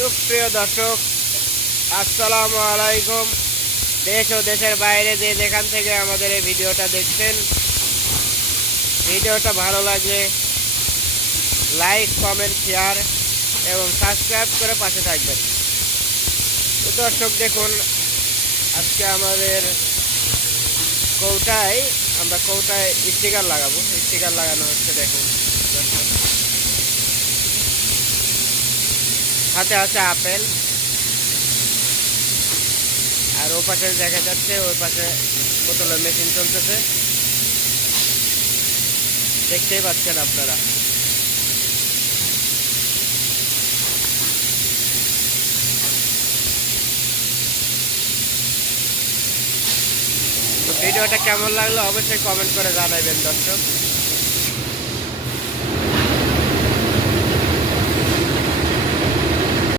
সুপ্রিয় দর্শক, আসসালামু আলাইকুম। দেশ ও দেশের বাইরে যে যেখান থেকে আমাদের এই ভিডিওটা দেখছেন, ভিডিওটা ভালো লাগলে লাইক, কমেন্ট, শেয়ার এবং সাবস্ক্রাইব করে পাশে থাকবেন। তো দর্শক দেখুন, আজকে আমাদের আমরা কৌটায় স্টিকার লাগাবো। স্টিকার লাগানো হচ্ছে দেখুন দর্শক। হাতে আছে আপেল, আর ও পাশে দেখা যাচ্ছে ওই পাশে বোতলের মেশিন চলতেছে, দেখতেই পাচ্ছেন আপনারা। তো ভিডিওটা কেমন লাগলো অবশ্যই কমেন্ট করে জানাবেন দর্শক।